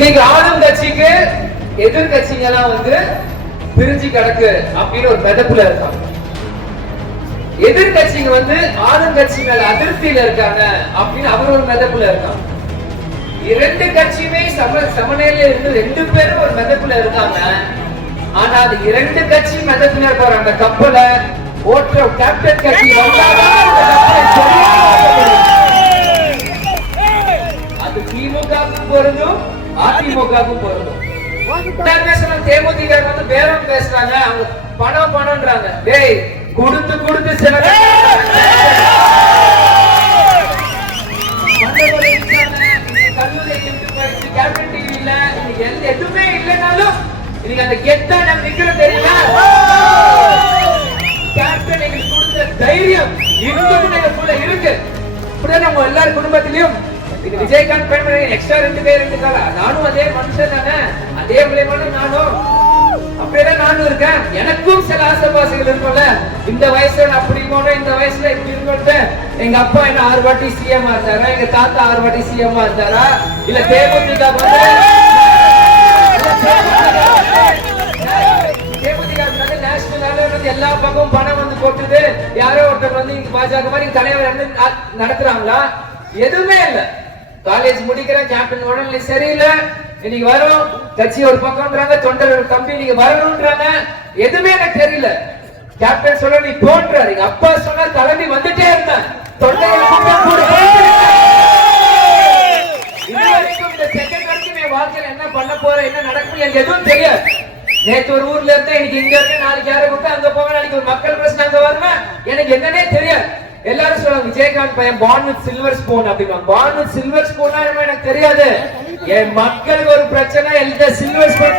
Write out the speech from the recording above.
இன்னைக்கு ஆளும் கட்சிக்கு எதிர்கட்சிங்க எல்லாம் வந்து பிரிஞ்சு கிடக்கு அப்படின்னு ஒரு மெதப்புல இருக்காங்க. எதிர்கட்சிங்க வந்து ஆளும் கட்சி மேல அதிருப்தியில இருக்காங்க அப்படின்னு அவர் ஒரு மெதப்புல இருக்காங்க. இரண்டு கட்சியுமே சமநிலையில இருந்து ரெண்டு பேரும் ஒரு மெதப்புல இருக்காங்க. ஆனா அது இரண்டு கட்சி மெதப்புல இருப்பாரு. அந்த கப்பலை ஓட்டுற கேப்டன் கட்சி அது திமுகவுக்கும் பொருந்தும் அதிமுகவுக்கும் பொருந்தும். தேமுதிக வந்து பேரம் பேசுறாங்க, அவங்க பணம் பணம்ன்றாங்க. டேய் கொடுத்து கொடுத்து சில கேப்டன் டிவி இல்ல, எதுவுமே இல்லைனாலும் இன்னைக்கு அந்த கெத்தா நம்ம நிக்கிறோம் தெரியுமா? கேப்டன் எங்களுக்கு கொடுத்த தைரியம் இன்னும் எங்களுக்குள்ள இருக்கு. இப்படிதான் நம்ம எல்லாரும் குடும்பத்திலயும் விஜயகாந்த் பயன்படுத்த எக்ஸ்ட்ரா 2 பேர் 2 காலா, நானும் அதே மனுஷன் தானே, அதே விளைவான நானும் அப்படியேதான் நானும் இருக்கேன். எனக்கும் சில ஆசைபாசைகள் இருக்கும்ல. இந்த வயசுல அப்படி போனோம், இந்த வயசுல இப்படி இருக்கட்டும். எங்க அப்பா என்ன 6 வாட்டி சிஎம் இருந்தாரா, எங்க தாத்தா 6 வாட்டி சிஎம் இருந்தாரா, இல்ல தேமுதிக எல்லா பக்கமும் பணம் வந்து போட்டுது, யாரோ ஒருத்தர் வந்து பாஜக மாதிரி தலைவர் நடத்துறாங்களா? எதுவுமே இல்ல. காலேஜ் முடிக்கிற கேப்டன் உடனே சரியில்லை, இன்னைக்கு வரும் கட்சி ஒரு பக்கம்ன்றாங்க, தொண்டர் தம்பி நீங்க வரணும்ன்றாங்க. எதுவுமே எனக்கு தெரியல. கேப்டன் சொல்ல நீ போன்றாரு, எங்க அப்பா சொன்னா கிளம்பி வந்துட்டே இருந்தேன். தொண்டையில் இந்த செகண்ட் வரைக்கும் என் வாழ்க்கையில என்ன பண்ண போறேன், என்ன நடக்கும் எனக்கு எதுவும் தெரியாது. நேற்று ஒரு ஊர்ல இருந்து இன்னைக்கு இங்க இருக்க, நாளைக்கு யாரை கூப்பிட்டு அங்க போவேன், நாளைக்கு ஒரு மக்கள் பிரச்சனை அங்க வருவேன், எனக்கு என்னன்னே தெரியாது. எல்லாரும் சொல்லுவாங்க விஜயகாந்த் பையன் born with silver spoon அப்படின்னா. born with silver spoon எனக்கு தெரியாது. என் மக்களுக்கு ஒரு பிரச்சனை, எந்த சில்வர் ஸ்பூன்